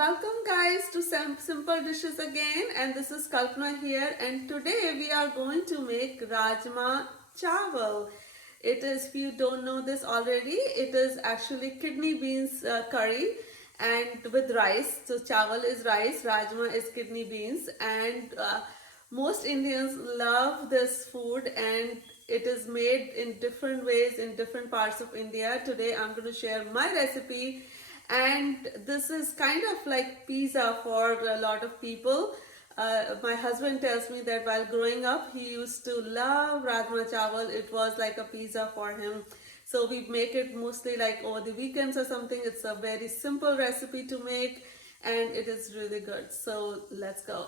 Welcome guys to some simple dishes again, and this is Kalpana here, and today we are going to make Rajma Chawal. It is, if you don't know this already, it is actually kidney beans curry and with rice. So Chawal is rice, Rajma is kidney beans, and most Indians love this food, and it is made in different ways in different parts of India. Today I'm going to share my recipe, and this is kind of like pizza for a lot of people. My husband tells me that while growing up he used to love Rajma Chawal. It was like a pizza for him. So we make it mostly like over the weekends or something. It's a very simple recipe to make and it is really good. So let's go.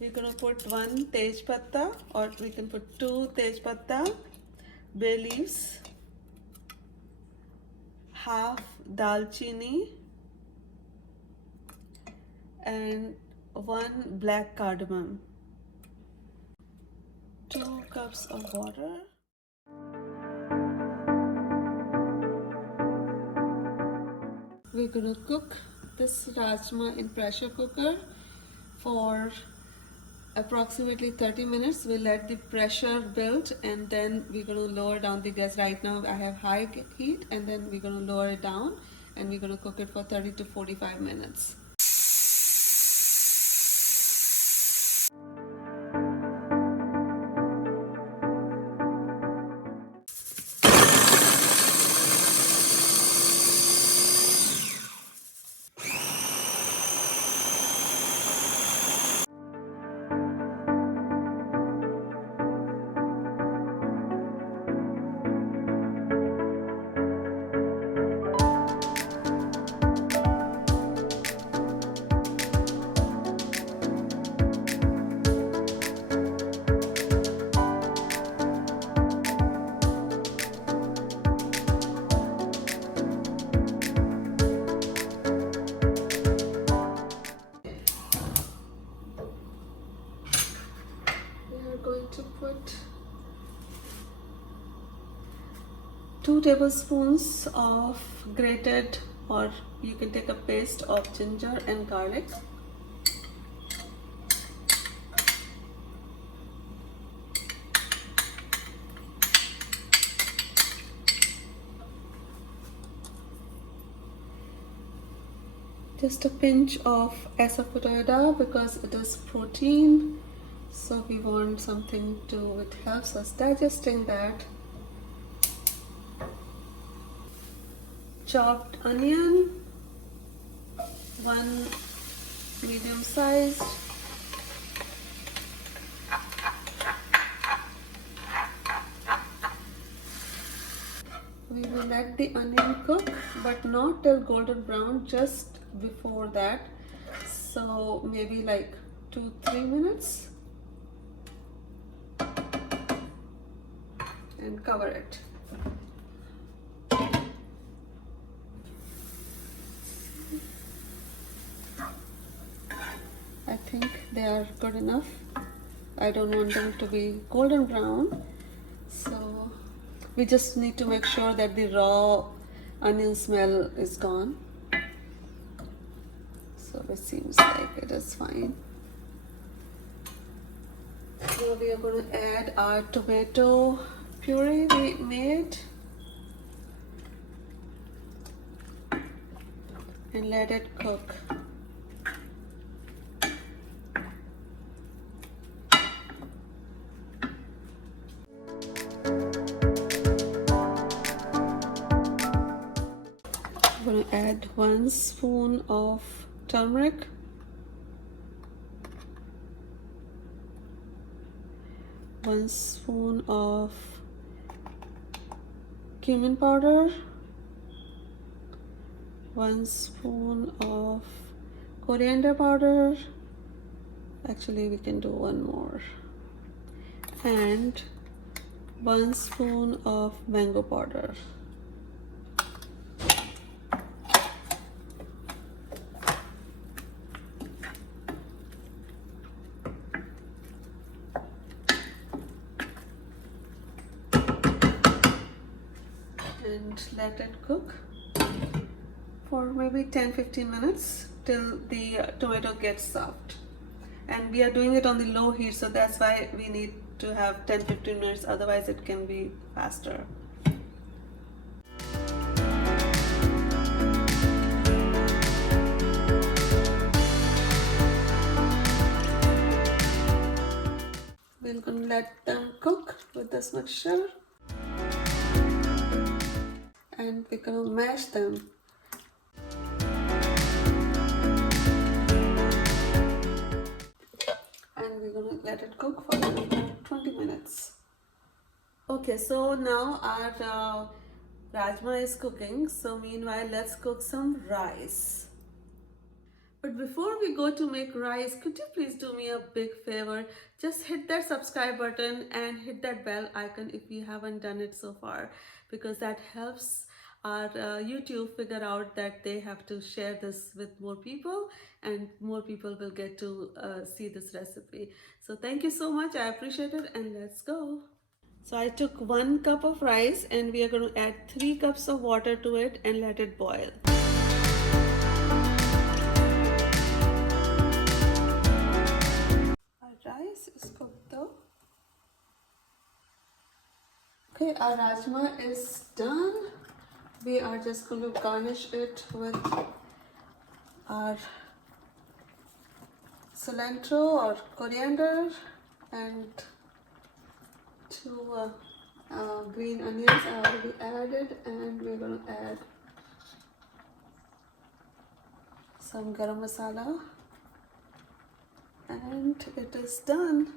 We're gonna put one tej patta, or we can put two tej patta, bay leaves, half dalchini, and one black cardamom. 2 cups of water. We're gonna cook this rajma in pressure cooker for approximately 30 minutes. We'll let the pressure build and then we're going to lower down the gas. Right now I have high heat, and then we're going to lower it down and we're going to cook it for 30 to 45 minutes. Going to put 2 tablespoons of grated, or you can take a paste of ginger and garlic. Just a pinch of asafoetida because it is protein. So we want something it helps us digesting that. Chopped onion, 1 medium sized. We will let the onion cook, but not till golden brown, just before that. So maybe like 2-3 minutes. And cover it. I think they are good enough. I don't want them to be golden brown, so we just need to make sure that the raw onion smell is gone. So it seems like it is fine. So we are going to add our tomato puree we made and let it cook. I'm going to add 1 spoon of turmeric, 1 spoon of cumin powder, 1 spoon of coriander powder, actually we can do one more, and 1 spoon of mango powder. And let it cook for maybe 10-15 minutes till the tomato gets soft. And we are doing it on the low heat, so that's why we need to have 10-15 minutes, otherwise it can be faster. We're going to let them cook with this mixture, and we're going to mash them. And we're going to let it cook for 20 minutes. Okay, so now our rajma is cooking, so meanwhile let's cook some rice. But before we go to make rice, could you please do me a big favor? Just hit that subscribe button and hit that bell icon if you haven't done it so far, because that helps our YouTube figure out that they have to share this with more people, and more people will get to see this recipe. So thank you so much. I appreciate it, and let's go. So I took 1 cup of rice, and we are going to add 3 cups of water to it and let it boil. Rice is cooked though. Okay, our rajma is done. We are just going to garnish it with our cilantro or coriander and 2 green onions I already added, and we're going to add some garam masala, and it is done.